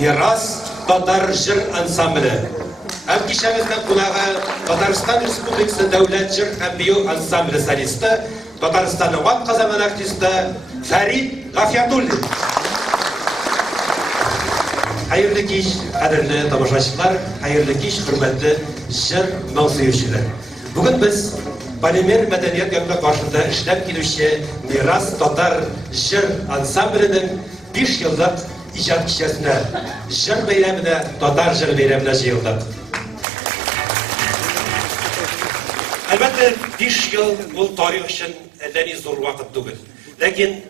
Miras Tatar Jır Ansamblı. Hem kişimizden kunağı Tataristan Respublikası Devlet Jır Embiyo Ansamblı solisti, Tataristan'ın vat kazanan artisti Farid Gafiyatulli. Hayırlı kiş, kadirli tamaşaçılar, hayırlı kiş, hürmetli jır mevzuyucular. Bugün biz Polimer Medeniyet Gökler karşında işlem kilişi Miras Tatar Jır Ansamblı'nın 5 yıllık icad kişisine, jır beylemine, Tatar jır beylemine yıldık. Elbette 5 yıl bu tarih için elden zor vakit değil. Lakin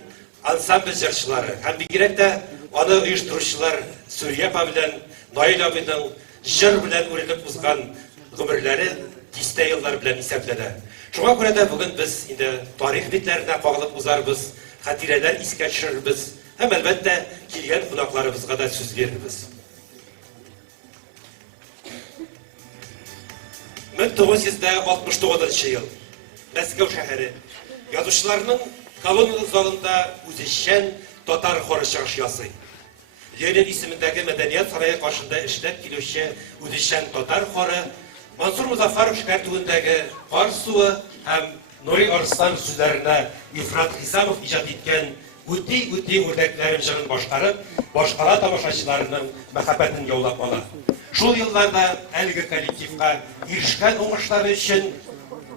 ansambl jırçıları, hem bir gerek de onu uyuşturucular Suriye bilen, Nail abinin jır bilen öğrenip uzgan ömürleri tiste yıllar bilen hesapladı. Şuna göre de bugün biz tarih bitlerine bağlıp uzarız, hatireler iske düşürürüz. Hem elbette kilgen kulaklarımızga da söz veririz. 1969 yıl Moskva şehri yazışlarının koloniyalı zalında uzişen Tatar xoru çıkışı. Lenin ismindeki medeniyet sarayı karşında işlep kilişe uzişen Tatar xoru Mansur Muzaffarov şikayetindeki kar suyu hem Nuri Arslan sözlerine İfrat Hisamov icat etken Uti ördeklerin jırın başkarıp, başkala tamaşaçılarının mehabbetini yollamalı. Şul yıllarda elgi kolektifka erişken oңuşları için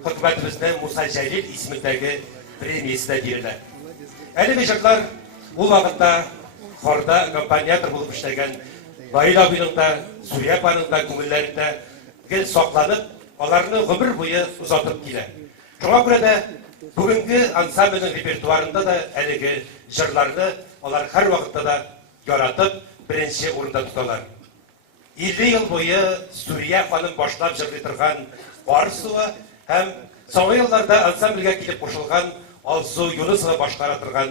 hükümetimizden Musa Celil ismindeki premiyası da verilir. Eli becekler bu vakitte Xorda kampanyadır bulup işlegen Nail abinin de Suriye banının da kömürlerinde saklanıp, onlarını ömür boyu uzatıp gelir. Şuna göre de bugünkü ansamblının repertuarında da eligi jırlarını onlar her vakitte da yaratıp birinci orunda tutarlar. 50 yıl boyu Suriye fanın başlap jırlaytırgan Varsuva hem son yıllarda ansamblga gelip koşulgan Alsu Yunusova başkaratırgan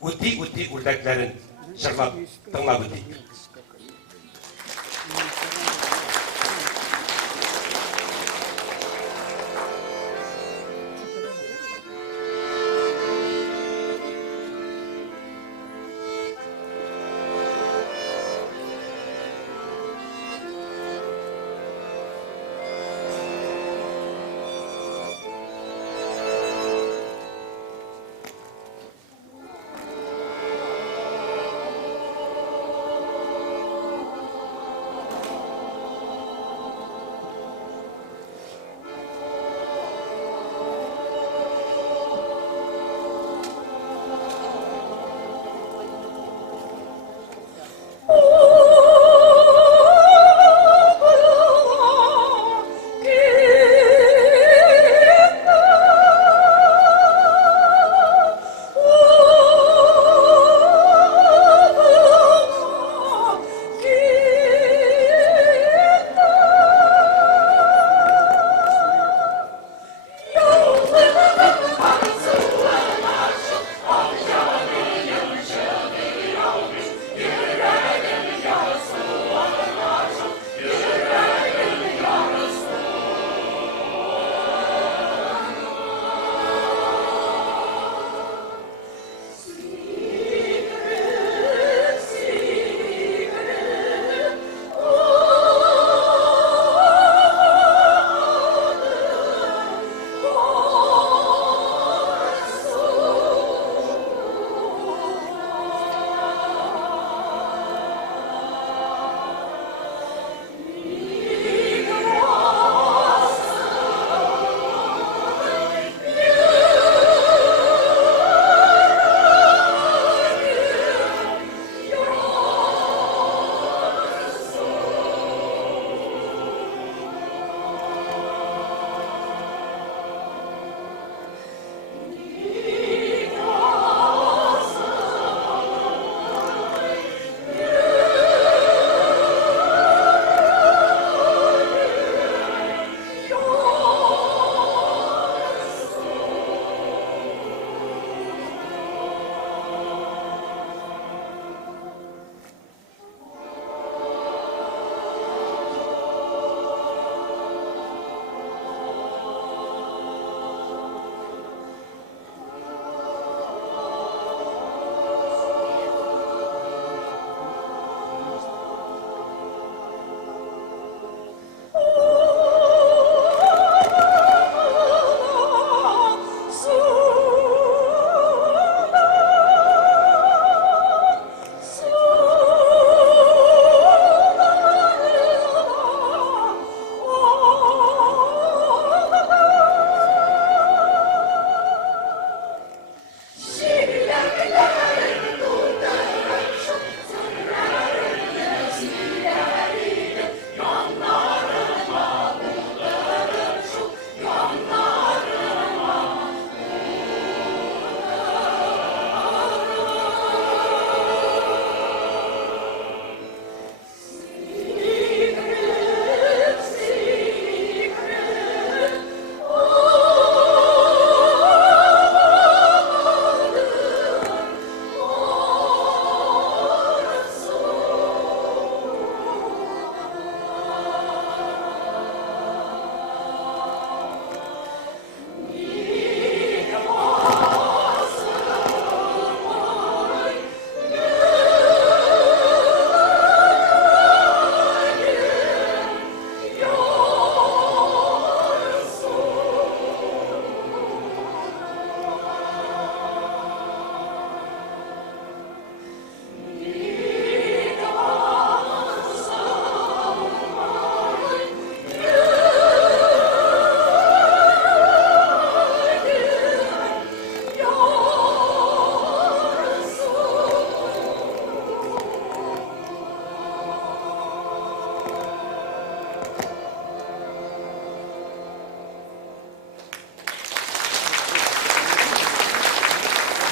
Uti ördeklerin jırlap tınlap öteyik.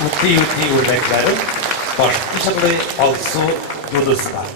Үтти үрнәкләрен башкы җырлый Алсу Юнысова.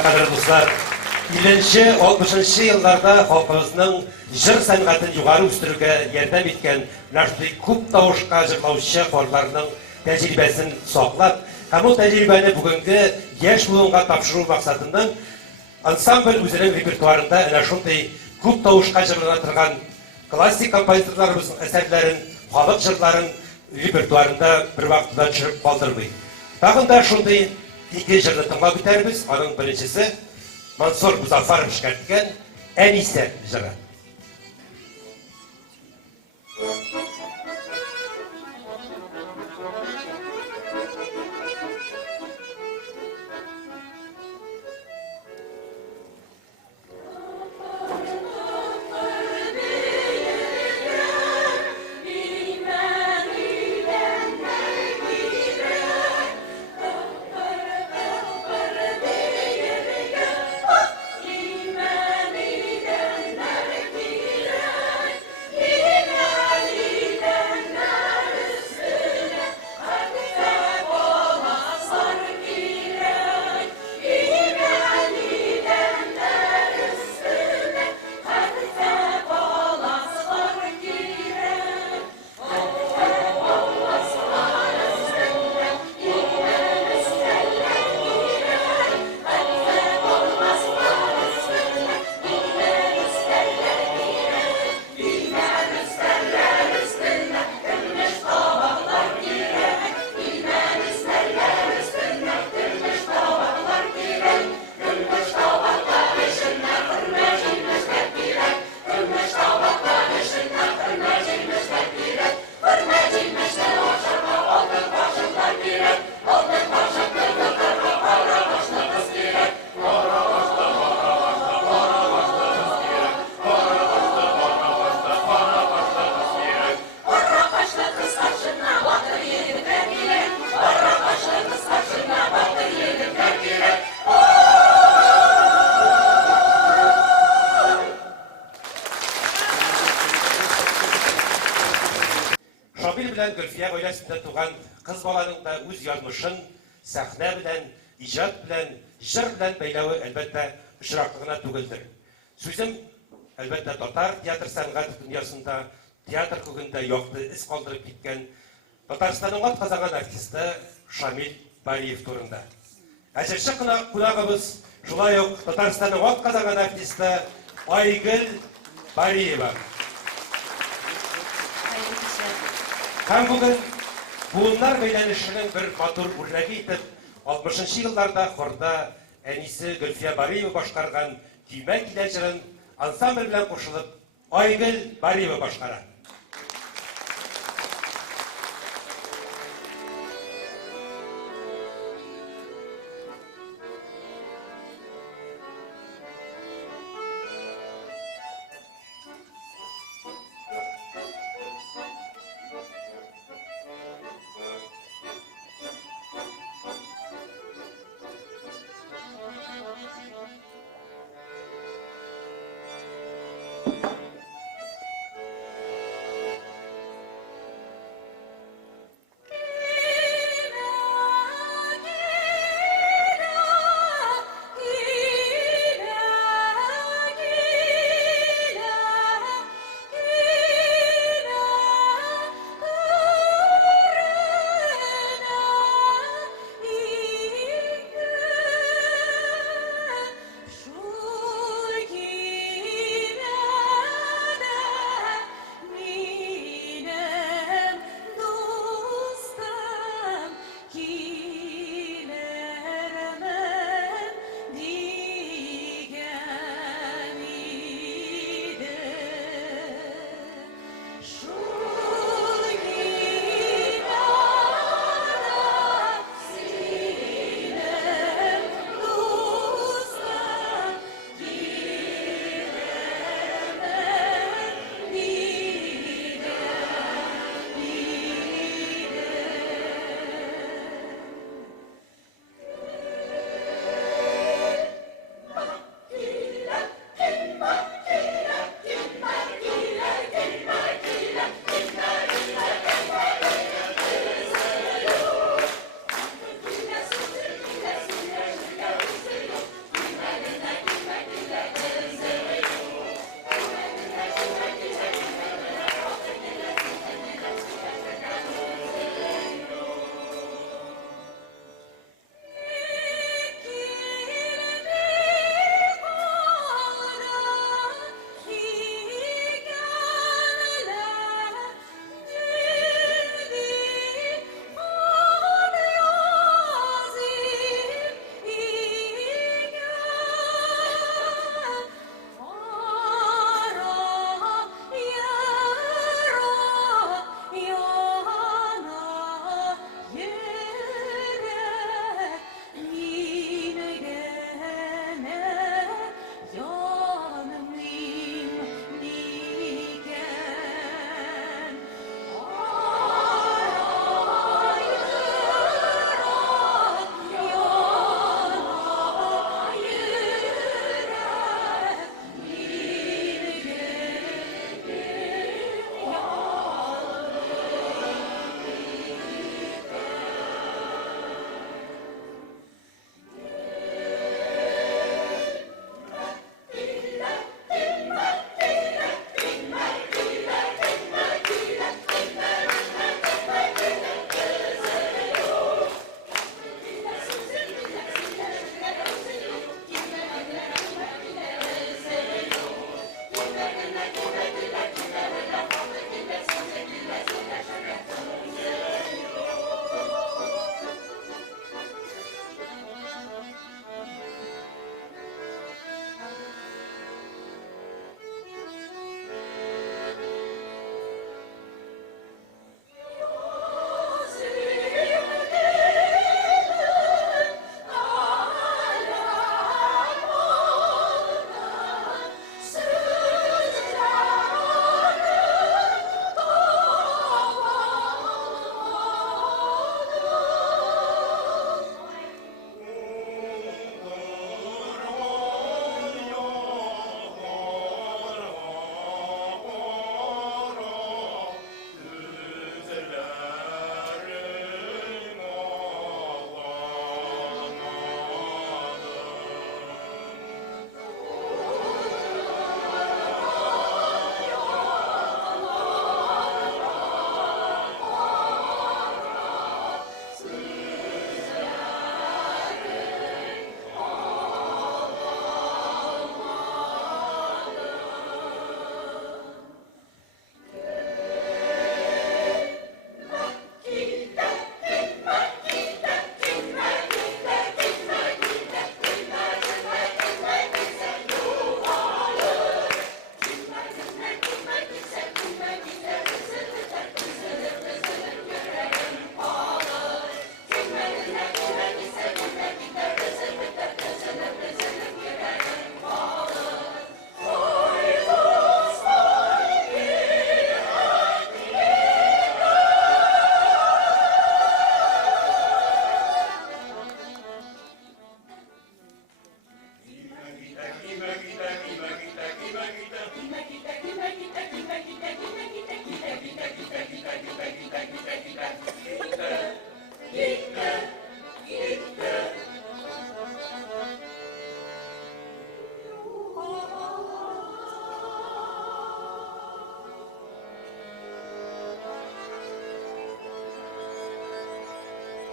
Кадерле дуслар, 50-60 елларда халкыбызның җыр сәнгатен югары үстерүгә ярдәм иткән нәшри күп тавышка җырлаучы хорларның тәҗрибәсен саклап, һәм ул тәҗрибәне бүгенге яшь буынга тапшыру максатыннан ансамбль үзенең репертуарында әнә шундый күп тавышка җырлана торган классик композиторларыбызның әсәрләрен, халык җырларын репертуарында бер вакытта төшереп калдырмый. Тагын да шундый ике җырны тыңлап үтәрбез. Аның беренчесе Мансур Музафаров эшкәрткән Әнисә җыры. Гөлфия гаиләсендә туган кыз баланың да үз язмышын сәхнә белән, иҗат белән, җыр белән бәйләве әлбәттә очраклыгына түгелдер. Сүзем әлбәттә татар театр сәнгать дөньясында театр күгендә якты эз калдырып киткән Татарстанның атказанган артисты Шамил Бариев турында. Әҗерче кунагыбыз шулай ук Татарстанның атказанган артисты Айгөл Бариева. Һәм бүген буыннар бәйләнешенең бер матур үрнәге итеп 60-нчы елларда хорда әнисе Гөлфия Бариева башкарган көймә килә җырын ансамбль белән кушылып Айгөл Бариева башкара.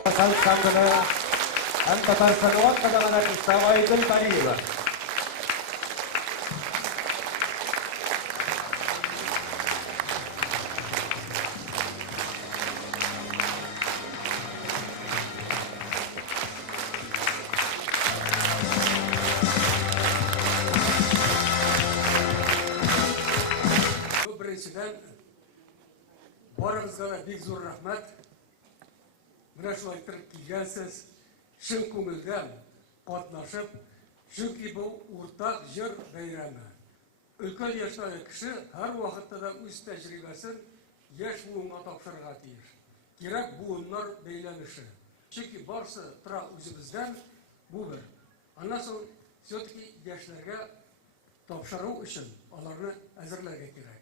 Hasan Sandını hem Tatarstan'a kazanan İslam Aydın Taliyevi. Birinchidan boringizga bek zo'r rahmat. Mana shu aytib kelgansiz, chin ko'ngildan qatnashib, chunki bu o'rtaq yer bayrami. Ulkan yashdagi kishi har vaqtda o'z tajribasini yosh buvinga topshirishga tiyir. Kerak buvinlar baylanishi. Chunki borsa tura o'zimizdan bu bir. Ondan so'ng все-таки yoshlarga topshiruv uchun ularni hozirlarga kerak.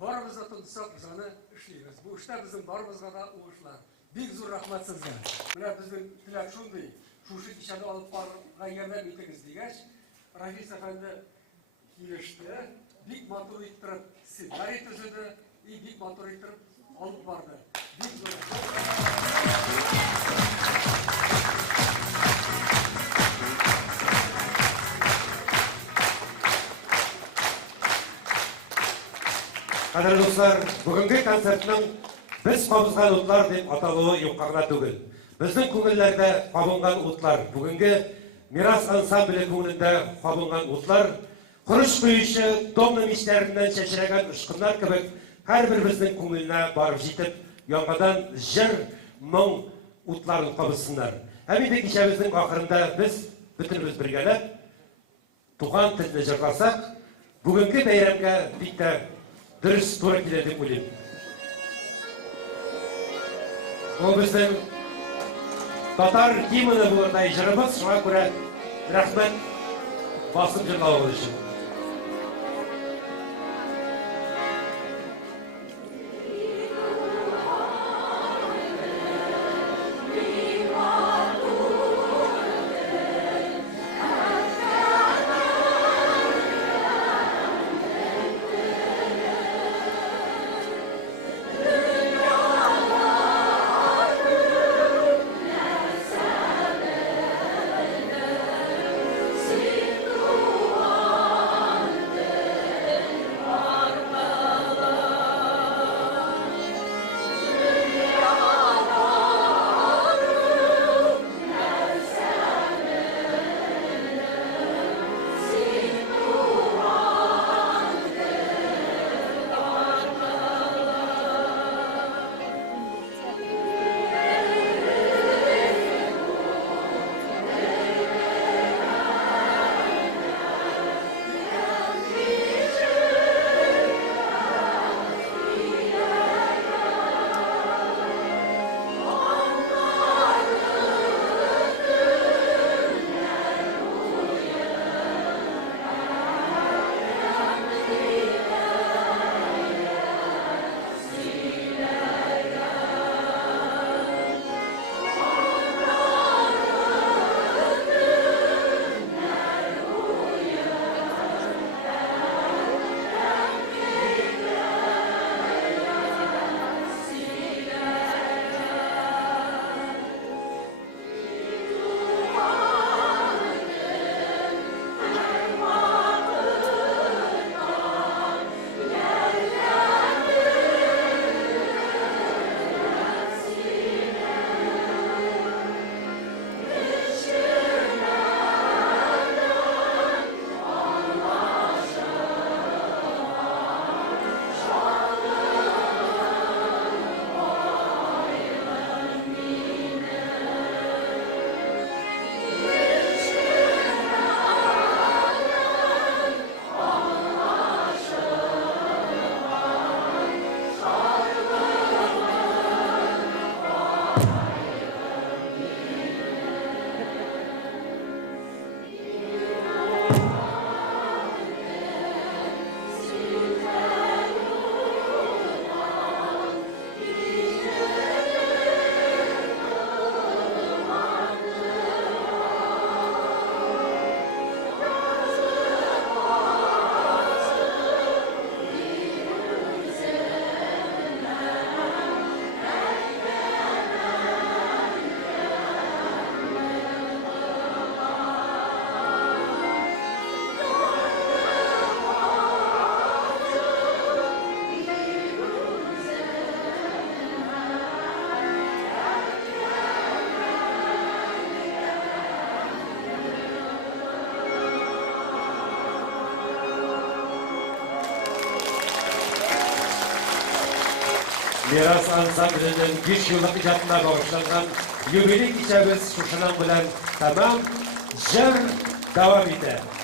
Barımızda tutsak bizani işleyimiz. Bu işler bizim barımızda da o işler. Bek zo'r rahmat sizga. Bular bizning tilak shunday. Shu kishani olib borgan yerdan o'tamiz degach, Rais efendi kelishdi. Bek motor ettirib, ssenariy tuzdi, bek motor ettirib olib bordi. Bek zo'r Qadrli dostlar, bugungi konsertning biz qabızgan o'tlar deb atalуы yuqorida tugul. Bizning ko'ngillarda qabılgan o'tlar, bugungi miras ansambli ko'nglida qabılgan o'tlar, qurish qo'yishi domna mishlaridan chachragan ushqunlar kabi har bir bizning ko'ngilga borib yetib, yangadan jir ming o'tlarni qabılsınlar. Hamida kechamizning oxirida biz bütünümüz birgalab tug'an tilni jirlasak, bugungi bayramga bitta dürüst to'g'ri keladi deb o'ylayman. Bu bizning Tatar himni bo'ldi ijrimiz, shunga ko'ra rahmat bosib jirlab olish. Miras Ansamblinin 5 yıllık icadına bağışlanan юбилей kechamiz shu bilan tamam. Jir davom etadi.